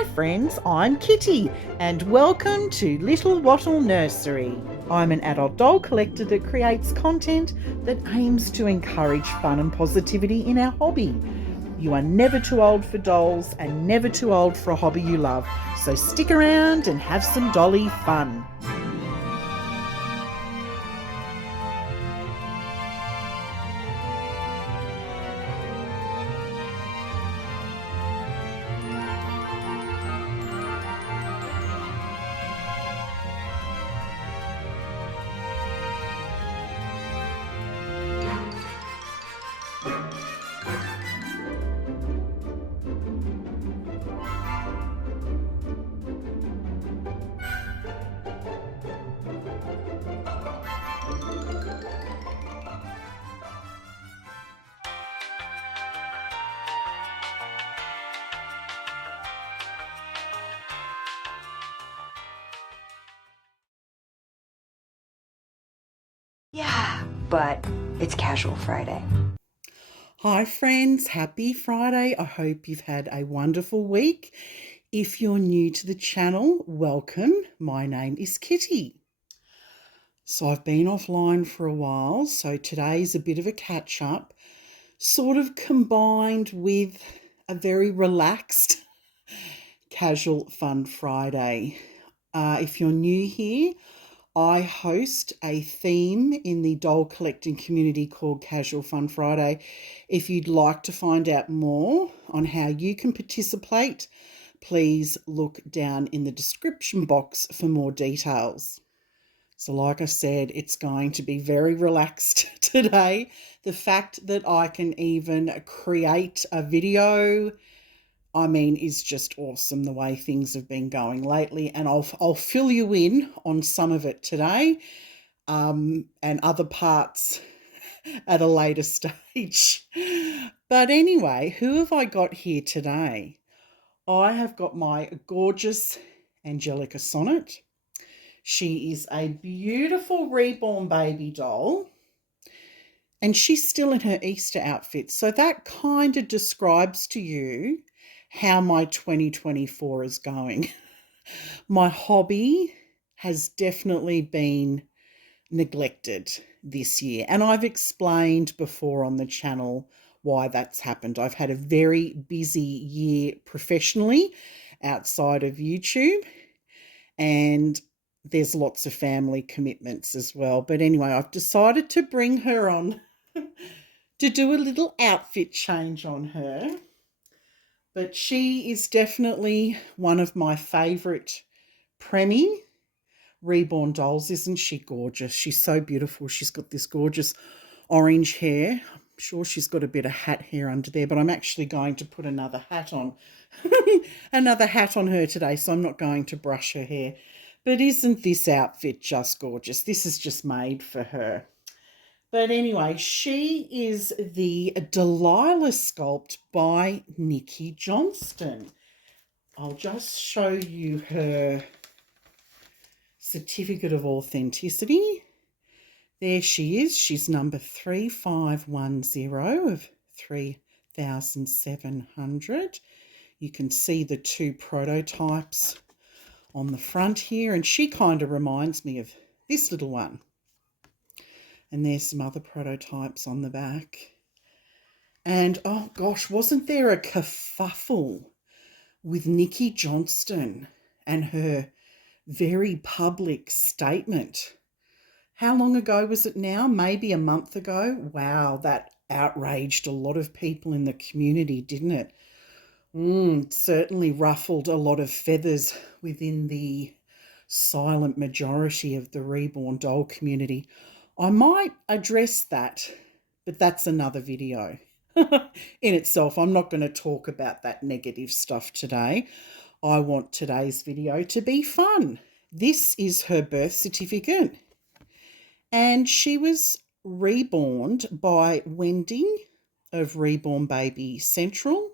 Hi friends, I'm Kitty and welcome to Little Wattle Nursery. I'm an adult doll collector that creates content that aims to encourage fun and positivity in our hobby. You are never too old for dolls and never too old for a hobby you love, so stick around and have some dolly fun. Yeah, but it's Casual Friday. Hi friends, happy Friday. I hope you've had a wonderful week. If you're new to the channel, welcome. My name is Kitty. So I've been offline for a while, so today's a bit of a catch up, sort of combined with a very relaxed, casual fun Friday. If you're new here, I host a theme in the doll collecting community called Casual Fun Friday. If you'd like to find out more on how you can participate, please look down in the description box for more details. So like I said, it's going to be very relaxed today. The fact that I can even create a video, is just awesome the way things have been going lately, and I'll fill you in on some of it today, and other parts at a later stage. But anyway, who have I got here today? I have got my gorgeous Angelica Sonnet. She is a beautiful reborn baby doll, and she's still in her Easter outfit. So that kind of describes to you how my 2024 is going. My hobby has definitely been neglected this year, and I've explained before on the channel why that's happened. I've had a very busy year professionally outside of YouTube, and there's lots of family commitments as well. But anyway, I've decided to bring her on to do a little outfit change on her. But she is definitely one of my favourite Premi Reborn dolls. Isn't she gorgeous? She's so beautiful. She's got this gorgeous orange hair. I'm sure she's got a bit of hat hair under there, but I'm actually going to put another hat on. Another hat on her today, so I'm not going to brush her hair. But isn't this outfit just gorgeous? This is just made for her. But anyway, she is the Delilah sculpt by Nikki Johnston. I'll just show you her certificate of authenticity. There she is. She's number 3510 of 3,700. You can see the two prototypes on the front here, and she kind of reminds me of this little one. And there's some other prototypes on the back. And oh gosh, wasn't there a kerfuffle with Nikki Johnston and her very public statement? How long ago was it now? Maybe a month ago? Wow, that outraged a lot of people in the community, didn't it? Certainly ruffled a lot of feathers within the silent majority of the reborn doll community. I might address that, but that's another video in itself. I'm not going to talk about that negative stuff today. I want today's video to be fun. This is her birth certificate, and she was reborn by Wendy of Reborn Baby Central,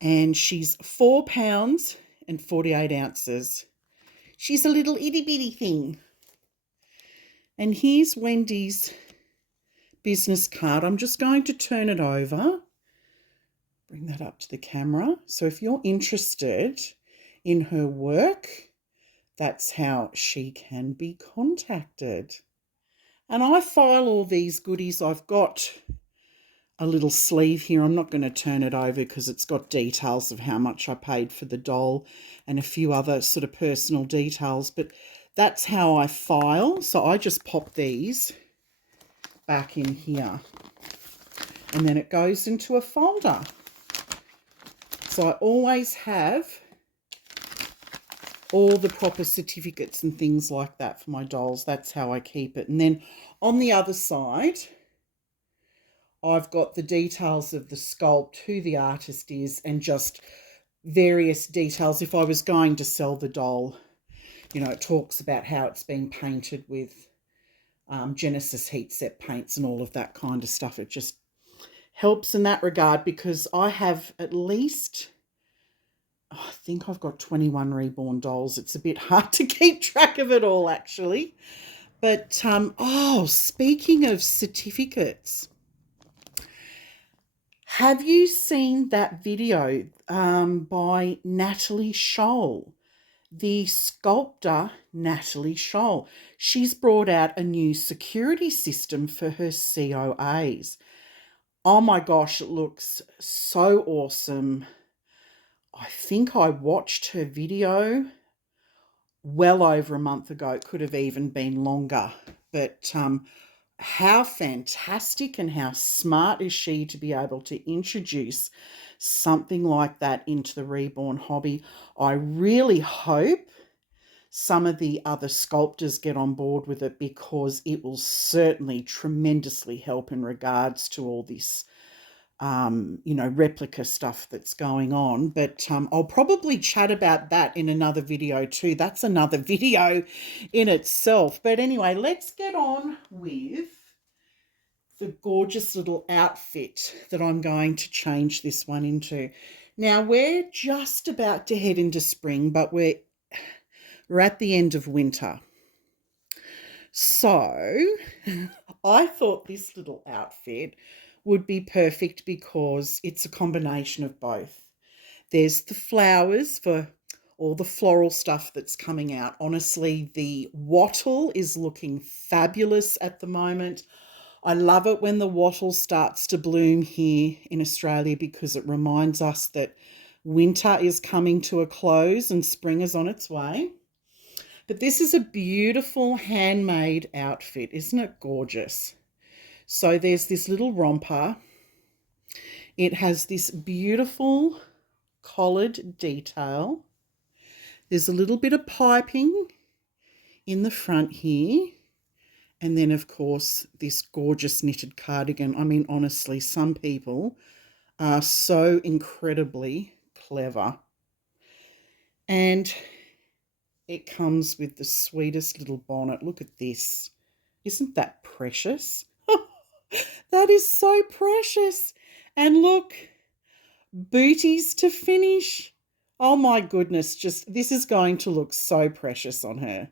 and she's 4 pounds and 48 ounces. She's a little itty bitty thing. And here's Wendy's business card. I'm just going to turn it over. bring that up to the camera. So if you're interested in her work, that's how she can be contacted. And I file all these goodies. I've got a little sleeve here. I'm not going to turn it over because it's got details of how much I paid for the doll and a few other sort of personal details, but that's how I file. So I just pop these back in here and then it goes into a folder. So I always have all the proper certificates and things like that for my dolls. That's how I keep it. And then on the other side, I've got the details of the sculpt, who the artist is, and just various details. If I was going to sell the doll, you know, it talks about how it's been painted with Genesis heat set paints and all of that kind of stuff. It just helps in that regard because I have at least, I think I've got 21 Reborn dolls. It's a bit hard to keep track of it all, actually. But, speaking of certificates, have you seen that video by Natalie Scholl, the sculptor Natalie Scholl? She's brought out a new security system for her COAs. Oh my gosh, it looks so awesome. I think I watched her video well over a month ago. It could have even been longer. But how fantastic and how smart is she to be able to introduce something like that into the Reborn hobby. I really hope some of the other sculptors get on board with it because it will certainly tremendously help in regards to all this replica stuff that's going on. But I'll probably chat about that in another video too. That's another video in itself. But anyway, let's get on with the gorgeous little outfit that I'm going to change this one into. Now, we're just about to head into spring, but we're at the end of winter. So I thought this little outfit would be perfect because it's a combination of both. There's the flowers for all the floral stuff that's coming out. Honestly, the wattle is looking fabulous at the moment. I love it when the wattle starts to bloom here in Australia because it reminds us that winter is coming to a close and spring is on its way. But this is a beautiful handmade outfit. Isn't it gorgeous? So there's this little romper. It has this beautiful collared detail. There's a little bit of piping in the front here. And then, of course, this gorgeous knitted cardigan. I mean, honestly, some people are so incredibly clever. And it comes with the sweetest little bonnet. Look at this. Isn't that precious? That is so precious. And look, booties to finish. Oh my goodness, this is going to look so precious on her.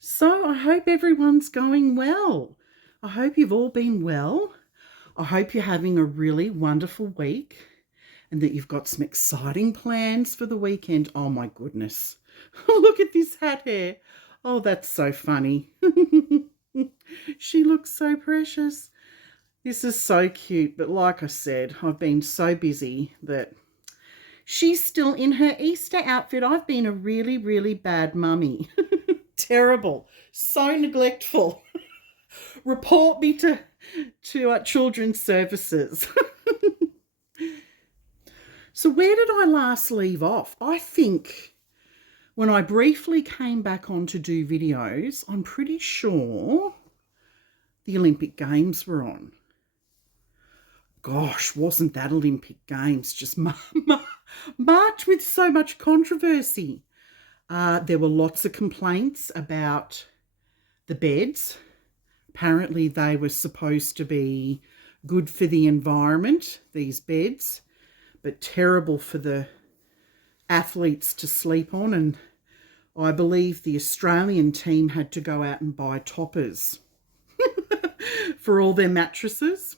So I hope everyone's going well. I hope you've all been well. I hope you're having a really wonderful week and that you've got some exciting plans for the weekend. Oh my goodness. Look at this hat hair. Oh, that's so funny. She looks so precious. This is so cute, but like I said, I've been so busy that she's still in her Easter outfit. I've been a really, really bad mummy. Terrible. So neglectful. Report me to children's services. So where did I last leave off? I think when I briefly came back on to do videos, I'm pretty sure the Olympic Games were on. Gosh, wasn't that Olympic Games just marked with so much controversy? There were lots of complaints about the beds. Apparently they were supposed to be good for the environment, these beds, but terrible for the athletes to sleep on. And I believe the Australian team had to go out and buy toppers for all their mattresses.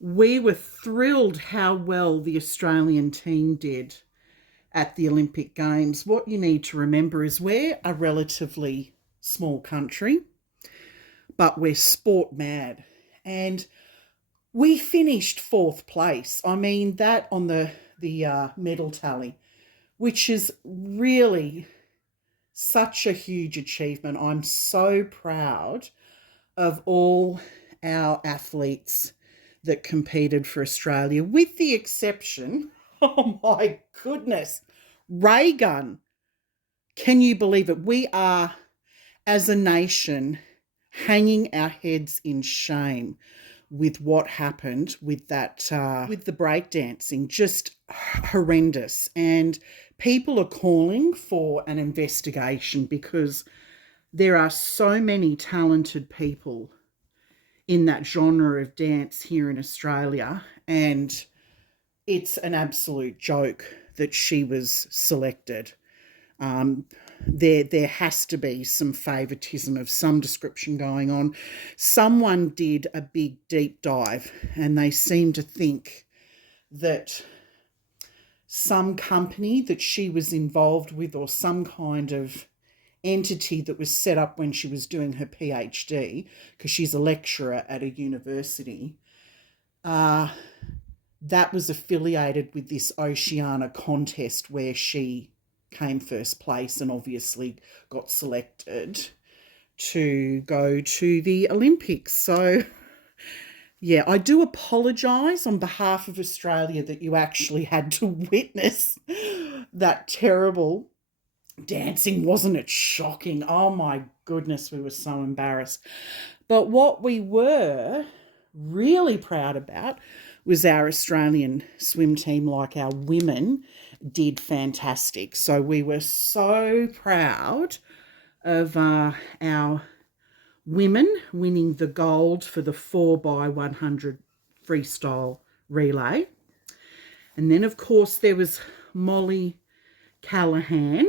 we were thrilled how well the Australian team did at the Olympic Games. What you need to remember is we're a relatively small country, but we're sport mad. And we finished fourth place. I mean, that on the medal tally, which is really such a huge achievement. I'm so proud of all our athletes that competed for Australia, with the exception, oh my goodness, ray gun. Can you believe it? We are, as a nation, hanging our heads in shame with what happened with that, with the breakdancing, just horrendous. And people are calling for an investigation because there are so many talented people in that genre of dance here in Australia, and it's an absolute joke that she was selected. There has to be some favoritism of some description going on. Someone did a big deep dive and they seem to think that some company that she was involved with, or some kind of entity that was set up when she was doing her PhD, because she's a lecturer at a university, that was affiliated with this Oceania contest where she came first place and obviously got selected to go to the Olympics. So, yeah, I do apologise on behalf of Australia that you actually had to witness that terrible dancing. Wasn't it shocking? Oh my goodness, we were so embarrassed. But what we were really proud about was our Australian swim team. Like, our women did fantastic. So we were so proud of our women winning the gold for the 4x100 freestyle relay. And then, of course, there was Molly Callahan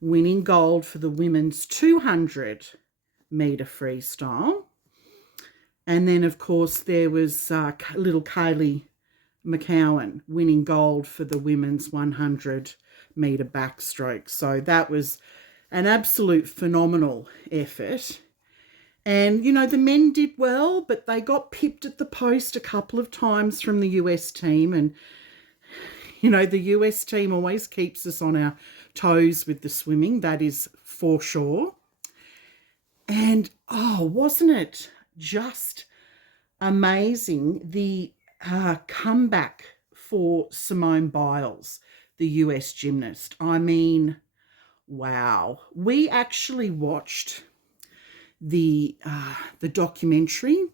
winning gold for the women's 200 metre freestyle. And then, of course, there was little Kaylee McCowan winning gold for the women's 100 metre backstroke. So that was an absolute phenomenal effort. And, you know, the men did well, but they got pipped at the post a couple of times from the US team. And, you know, the US team always keeps us on our toes with the swimming, that is for sure. And, oh, wasn't it just amazing, the comeback for Simone Biles, the US gymnast. I mean, wow. We actually watched the documentary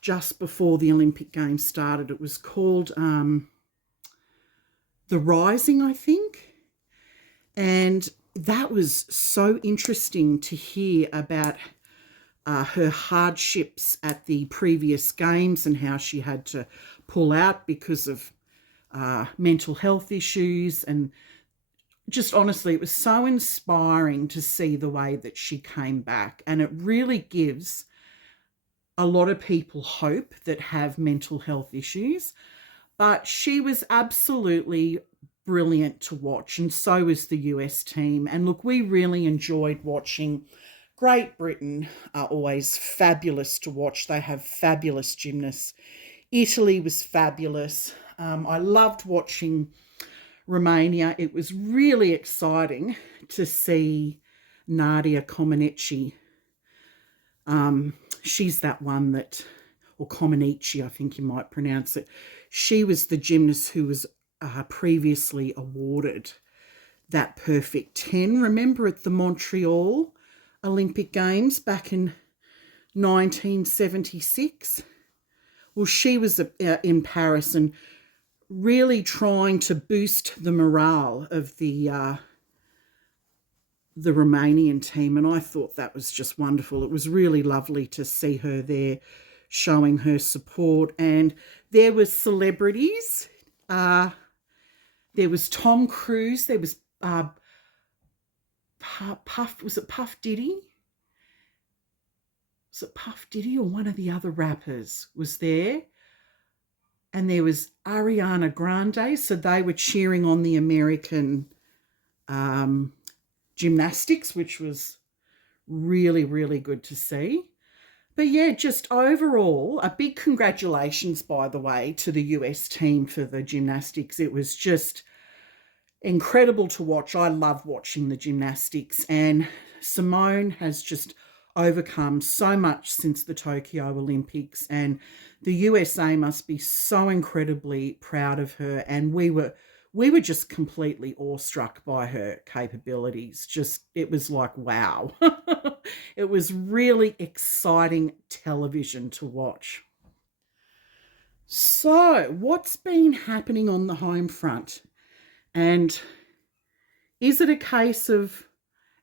just before the Olympic Games started. It was called The Rising, I think. And that was so interesting to hear about her hardships at the previous games and how she had to pull out because of mental health issues. And just honestly, it was so inspiring to see the way that she came back. And it really gives a lot of people hope that have mental health issues. But she was absolutely brilliant to watch, and so was the US team. And look, we really enjoyed watching. Great Britain are always fabulous to watch. They have fabulous gymnasts. Italy was fabulous. I loved watching Romania. It was really exciting to see Nadia Comaneci. She's that one that, or Comaneci, I think you might pronounce it. She was the gymnast who was previously awarded that perfect 10. Remember at the Montreal Olympic Games back in 1976? Well, she was in Paris and really trying to boost the morale of the Romanian team, and I thought that was just wonderful. It was really lovely to see her there showing her support. And there were celebrities. There was Tom Cruise. There was Puff. Was it Puff Diddy? Was it Puff Diddy or one of the other rappers was there? and there was Ariana Grande. So they were cheering on the American gymnastics, which was really, really good to see. But yeah, just overall, a big congratulations, by the way, to the US team for the gymnastics. It was just incredible to watch. I love watching the gymnastics, and Simone has just overcome so much since the Tokyo Olympics, and the USA must be so incredibly proud of her. And we were just completely awestruck by her capabilities. Just, it was like, wow. It was really exciting television to watch. So, what's been happening on the home front? And is it a case of,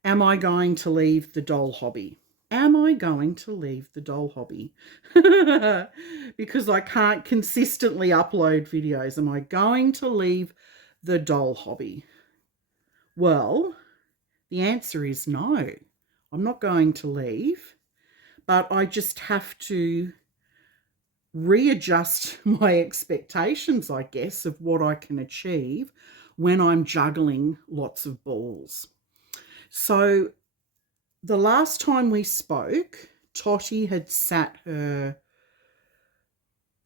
am I going to leave the doll hobby? Am I going to leave the doll hobby? Because I can't consistently upload videos. Am I going to leave the doll hobby? Well, the answer is no. I'm not going to leave, but I just have to readjust my expectations, I guess, of what I can achieve when I'm juggling lots of balls. So the last time we spoke, Totty had sat her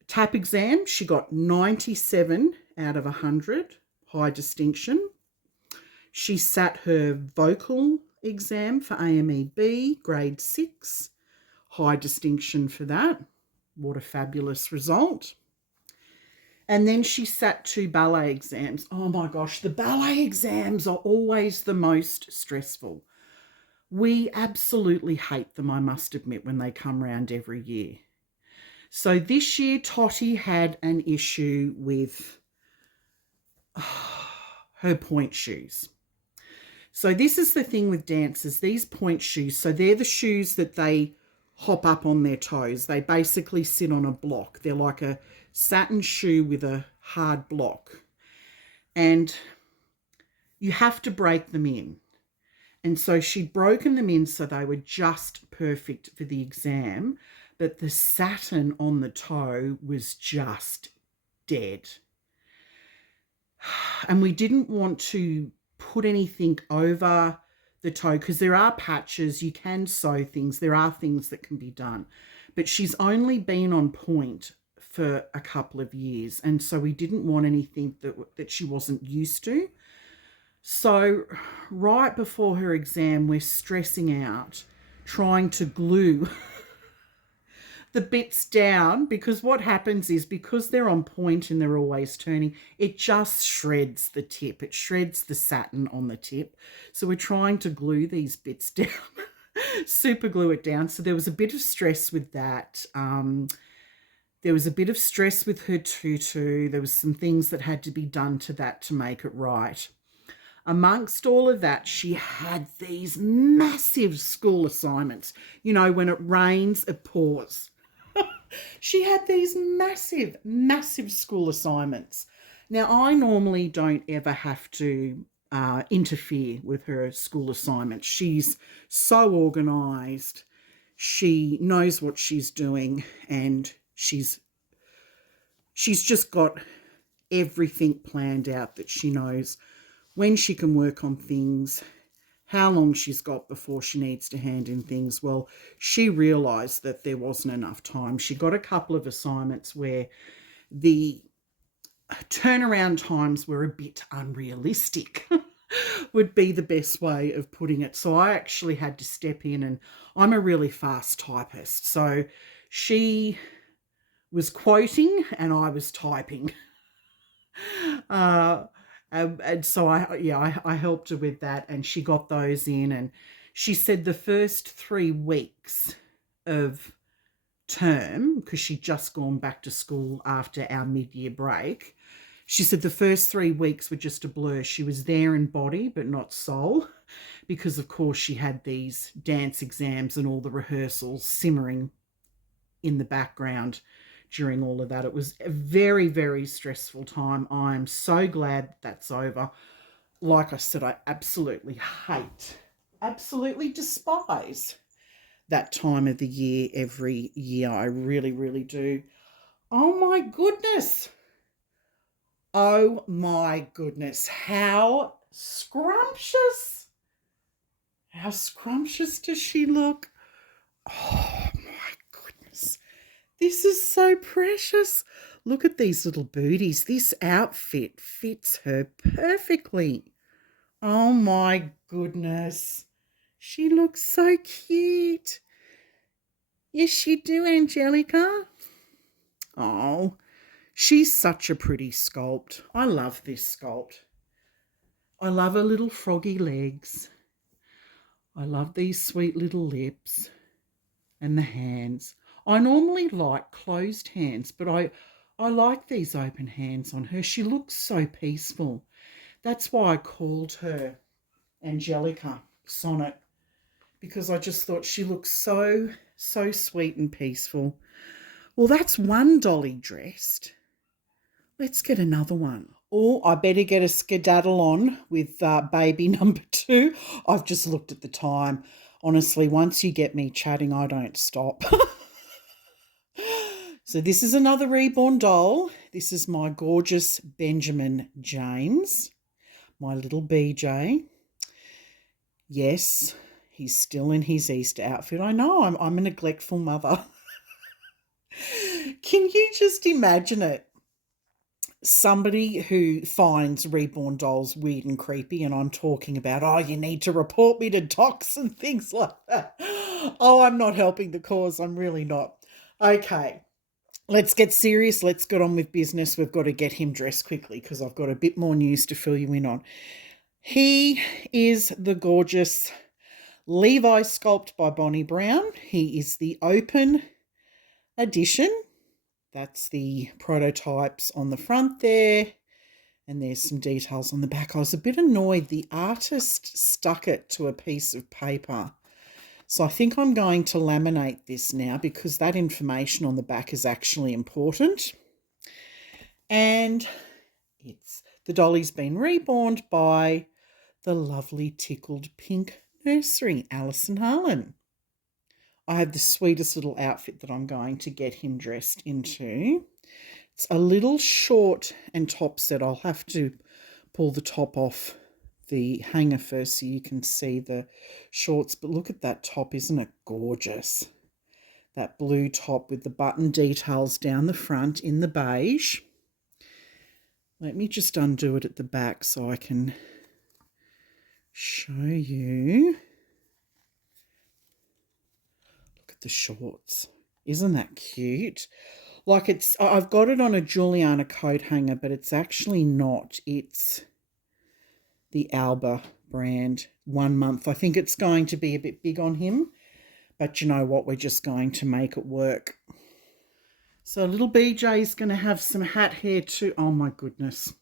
tap exam. She got 97 out of 100, high distinction. She sat her vocal exam for AMEB, grade 6, high distinction for that. What a fabulous result. And then she sat 2 ballet exams. Oh my gosh, the ballet exams are always the most stressful. We absolutely hate them, I must admit, when they come round every year. So this year, Totty had an issue with her point shoes. So this is the thing with dancers, these point shoes, so they're the shoes that they hop up on their toes. They basically sit on a block. They're like a satin shoe with a hard block. And you have to break them in. And so she'd broken them in so they were just perfect for the exam, but the satin on the toe was just dead. And we didn't want to put anything over the toe because there are patches, you can sew things, there are things that can be done. But she's only been on point for a couple of years, and so we didn't want anything that she wasn't used to. So right before her exam, we're stressing out, trying to glue the bits down, because what happens is, because they're on point and they're always turning, it just shreds the tip. It shreds the satin on the tip. So we're trying to glue these bits down, super glue it down. So there was a bit of stress with that. There was a bit of stress with her tutu. There was some things that had to be done to that to make it right. Amongst all of that, she had these massive school assignments. You know, when it rains, it pours. She had these massive, massive school assignments. Now, I normally don't ever have to interfere with her school assignments. She's so organised. She knows what she's doing, and she's just got everything planned out, that she knows when she can work on things, how long she's got before she needs to hand in things. Well, she realised that there wasn't enough time. She got a couple of assignments where the turnaround times were a bit unrealistic, would be the best way of putting it. So I actually had to step in, and I'm a really fast typist. So she was quoting and I was typing. And so I helped her with that, and she got those in. And she said the first 3 weeks of term, because she'd just gone back to school after our mid-year break, she said the first 3 weeks were just a blur. She was there in body but not soul, because of course she had these dance exams and all the rehearsals simmering in the background during all of that. It was a very, very stressful time. I'm so glad that's over. Like I said, I absolutely despise that time of the year every year. I really, really do. Oh my goodness. Oh my goodness. How scrumptious. How scrumptious does she look? Oh my goodness. This is so precious. Look at these little booties. This outfit fits her perfectly. Oh my goodness. She looks so cute. Yes, you do, Angelica. Oh, she's such a pretty sculpt. I love this sculpt. I love her little froggy legs. I love these sweet little lips and the hands. I normally like closed hands, but I like these open hands on her. She looks so peaceful. That's why I called her Angelica Sonnet, because I just thought she looks so sweet and peaceful. Well, that's one dolly dressed. Let's get another one. Oh, I better get a skedaddle on with baby number 2. I've just looked at the time. Honestly, once you get me chatting, I don't stop. So this is another Reborn doll. This is my gorgeous Benjamin James, my little BJ. Yes, he's still in his Easter outfit. I know, I'm a neglectful mother. Can you just imagine it? Somebody who finds Reborn dolls weird and creepy, and I'm talking about, oh, you need to report me to docs and things like that. Oh, I'm not helping the cause. I'm really not. Okay, let's get serious. Let's get on with business. We've got to get him dressed quickly because I've got a bit more news to fill you in on. He is the gorgeous Levi sculpt by Bonnie Brown. He is the open edition. That's the prototypes on the front there, and there's some details on the back. I was a bit annoyed. The artist stuck it to a piece of paper. So I think I'm going to laminate this now because that information on the back is actually important. And the dolly's been reborn by the lovely Tickled Pink Nursery, Alison Harlan. I have the sweetest little outfit that I'm going to get him dressed into. It's a little short and top set. I'll have to pull the top off the hanger first so you can see the shorts. But look at that top. Isn't it gorgeous? That blue top with the button details down the front in the beige. Let me just undo it at the back so I can show you. The shorts. Isn't that cute? Like I've got it on a Juliana coat hanger, but it's actually not. It's the Alba brand 1 month. I think it's going to be a bit big on him, but you know what? We're just going to make it work. So little BJ is going to have some hat hair too. Oh my goodness.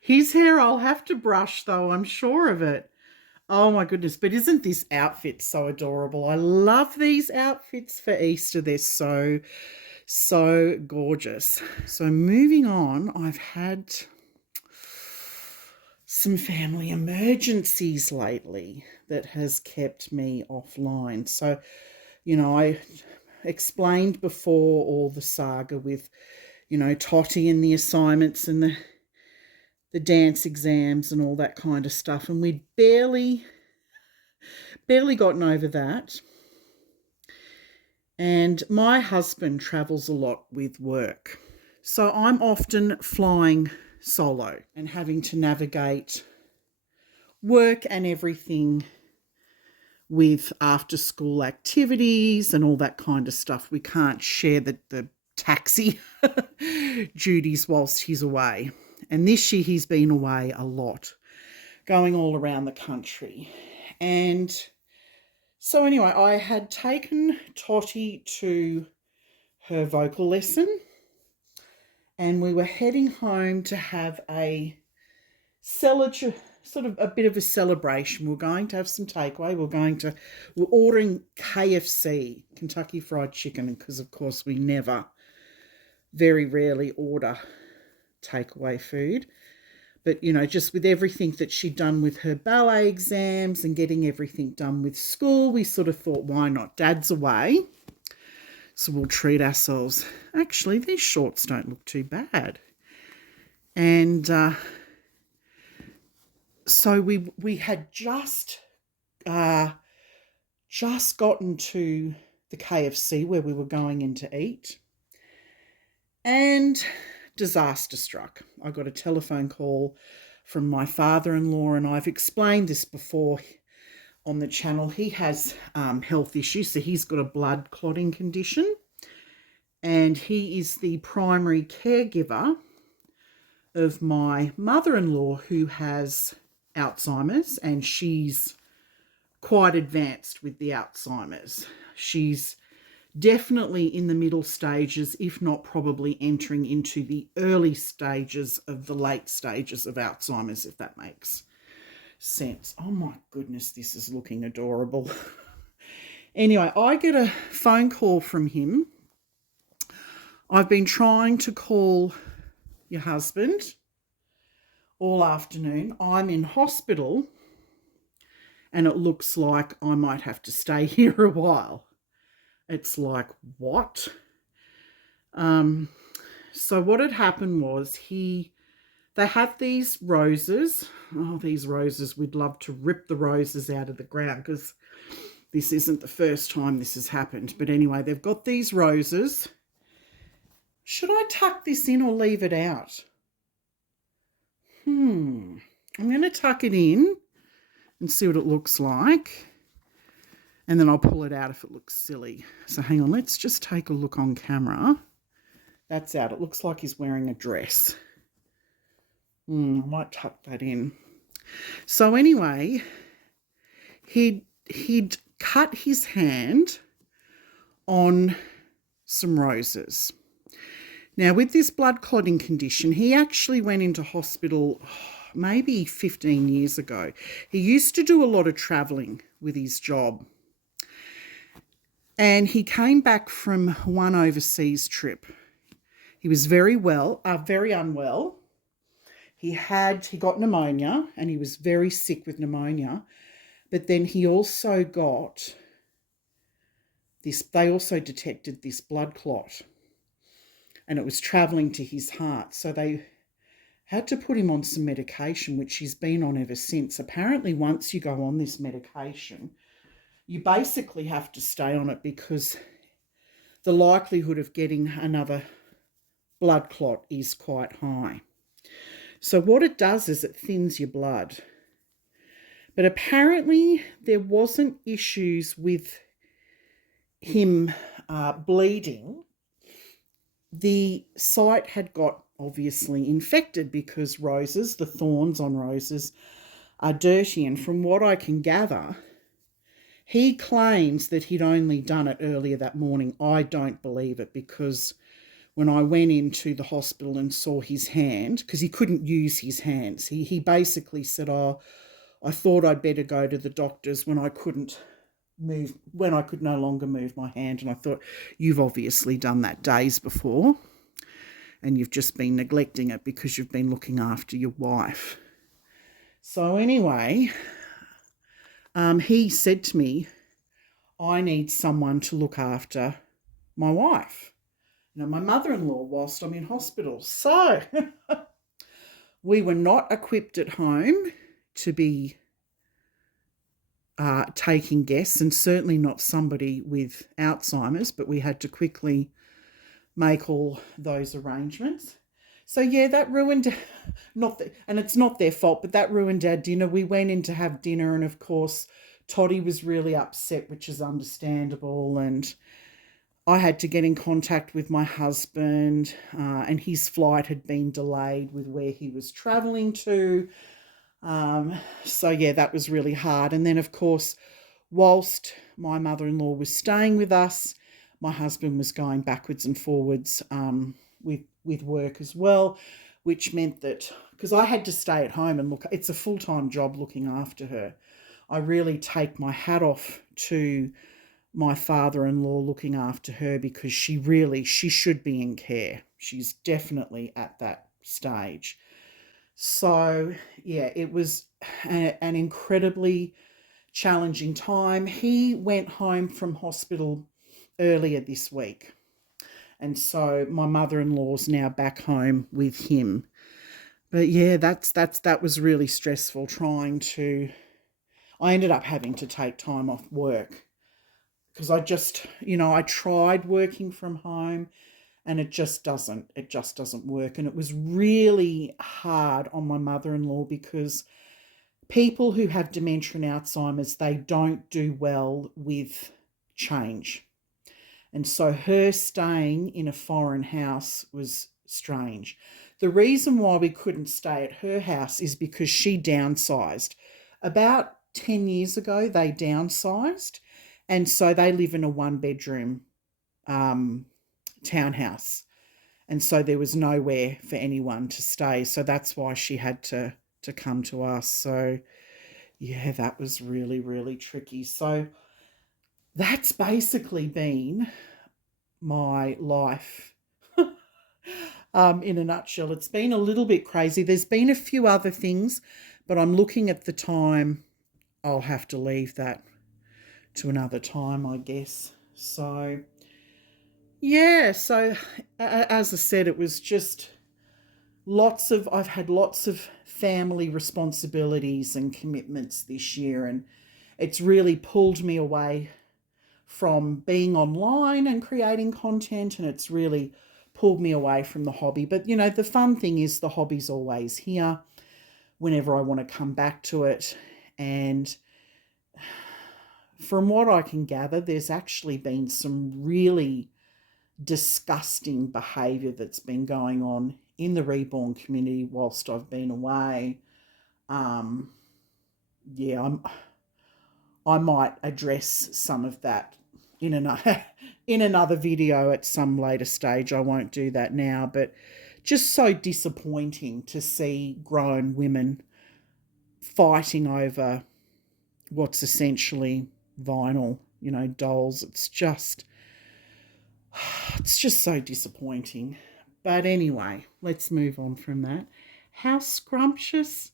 His hair I'll have to brush though, I'm sure of it. Oh my goodness, but isn't this outfit so adorable? I love these outfits for Easter. They're so gorgeous. So moving on, I've had some family emergencies lately that has kept me offline. So, you know, I explained before all the saga with, you know, Totty and the assignments and the dance exams and all that kind of stuff. And we'd barely gotten over that. And my husband travels a lot with work. So I'm often flying solo and having to navigate work and everything with after school activities and all that kind of stuff. We can't share the taxi duties whilst he's away. And this year he's been away a lot, going all around the country. And so anyway, I had taken Totty to her vocal lesson and we were heading home to have a sort of a bit of a celebration. We're going to have some takeaway. We're ordering KFC, Kentucky Fried Chicken, because of course we very rarely order takeaway food. But, you know, just with everything that she'd done with her ballet exams and getting everything done with school, we sort of thought, why not? Dad's away. So we'll treat ourselves. Actually, these shorts don't look too bad. And so we had just gotten to the KFC where we were going in to eat, and disaster struck. I got a telephone call from my father-in-law, and I've explained this before on the channel. He has health issues, so he's got a blood clotting condition, and he is the primary caregiver of my mother-in-law who has Alzheimer's, and she's quite advanced with the Alzheimer's. She's definitely in the middle stages, if not probably entering into the early stages of the late stages of Alzheimer's, if that makes sense. Oh my goodness, this is looking adorable. Anyway, I get a phone call from him. I've been trying to call your husband all afternoon. I'm in hospital and it looks like I might have to stay here a while. It's like, what? So what had happened was they have these roses. Oh, these roses, we'd love to rip the roses out of the ground because this isn't the first time this has happened. But anyway, they've got these roses. Should I tuck this in or leave it out? I'm going to tuck it in and see what it looks like. And then I'll pull it out if it looks silly. So hang on, let's just take a look on camera. That's out. It looks like he's wearing a dress. I might tuck that in. So anyway, he'd cut his hand on some roses. Now, with this blood clotting condition, he actually went into hospital maybe 15 years ago. He used to do a lot of travelling with his job. And he came back from one overseas trip. He was very unwell. He got pneumonia and he was very sick with pneumonia. But then he also got they also detected this blood clot and it was travelling to his heart. So they had to put him on some medication, which he's been on ever since. Apparently, once you go on this medication, you basically have to stay on it because the likelihood of getting another blood clot is quite high. So what it does is it thins your blood. But apparently there wasn't issues with him bleeding. The site had got obviously infected because roses, the thorns on roses, are dirty. And from what I can gather, he claims that he'd only done it earlier that morning. I don't believe it because when I went into the hospital and saw his hand, because he couldn't use his hands, he basically said, I thought I'd better go to the doctors when I could no longer move my hand. And I thought, you've obviously done that days before and you've just been neglecting it because you've been looking after your wife. So anyway, he said to me, I need someone to look after my wife, my mother-in-law, whilst I'm in hospital. So we were not equipped at home to be taking guests, and certainly not somebody with Alzheimer's, but we had to quickly make all those arrangements. So yeah, that ruined, and it's not their fault, but that ruined our dinner. We went in to have dinner and of course Toddy was really upset, which is understandable, and I had to get in contact with my husband and his flight had been delayed with where he was travelling to. So yeah, that was really hard. And then of course, whilst my mother-in-law was staying with us, my husband was going backwards and forwards with work as well, which meant that, because I had to stay at home and look, it's a full-time job looking after her. I really take my hat off to my father-in-law looking after her because she should be in care. She's definitely at that stage. So yeah, it was an incredibly challenging time. He went home from hospital earlier this week. And so my mother-in-law's now back home with him. But yeah, that was really stressful trying to. I ended up having to take time off work because I tried working from home and it just doesn't work. And it was really hard on my mother-in-law because people who have dementia and Alzheimer's, they don't do well with change. And so her staying in a foreign house was strange. The reason why we couldn't stay at her house is because she downsized. About 10 years ago, they downsized. And so they live in a one-bedroom townhouse. And so there was nowhere for anyone to stay. So that's why she had to come to us. So, yeah, that was really, really tricky. So that's basically been my life in a nutshell. It's been a little bit crazy. There's been a few other things, but I'm looking at the time. I'll have to leave that to another time, I guess. So, yeah, so as I said, it was just I've had lots of family responsibilities and commitments this year, and it's really pulled me away from being online and creating content, and it's really pulled me away from the hobby. But, the fun thing is the hobby's always here whenever I want to come back to it. And from what I can gather, there's actually been some really disgusting behaviour that's been going on in the Reborn community whilst I've been away. Yeah, I might address some of that in another video at some later stage. I won't do that now, but just so disappointing to see grown women fighting over what's essentially vinyl, dolls. It's just so disappointing. But anyway, let's move on from that. How scrumptious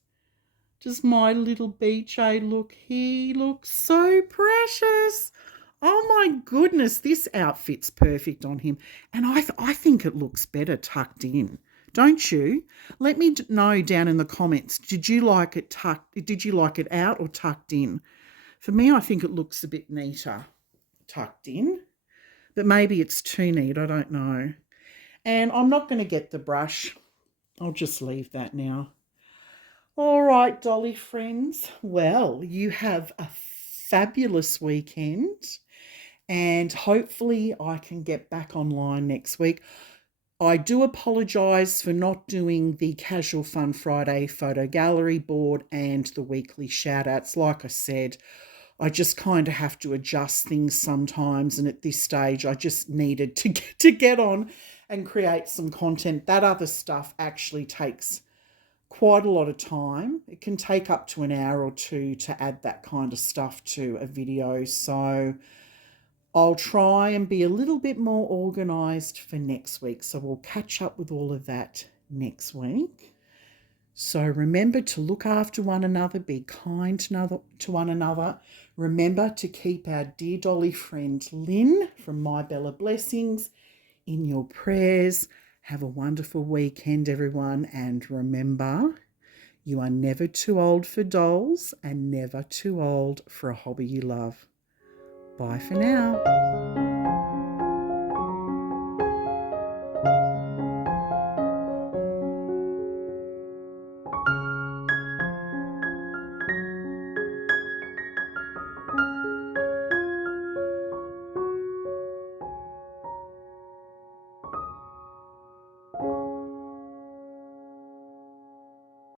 does my little BJ look? He looks so precious. Oh my goodness, this outfit's perfect on him. And I think it looks better tucked in. Don't you? Let me know down in the comments. Did you like it out or tucked in? For me, I think it looks a bit neater tucked in. But maybe it's too neat, I don't know. And I'm not going to get the brush. I'll just leave that now. All right, Dolly friends. Well, you have a fabulous weekend, and hopefully I can get back online next week. I do apologise for not doing the Casual Fun Friday photo gallery board and the weekly shout-outs. Like I said, I just kind of have to adjust things sometimes, and at this stage I just needed to get on and create some content. That other stuff actually takes quite a lot of time. It can take up to an hour or two to add that kind of stuff to a video. So I'll try and be a little bit more organised for next week. So we'll catch up with all of that next week. So remember to look after one another, be kind to one another. Remember to keep our dear Dolly friend Lynn from My Bella Blessings in your prayers. Have a wonderful weekend, everyone. And remember, you are never too old for dolls and never too old for a hobby you love. Bye for now.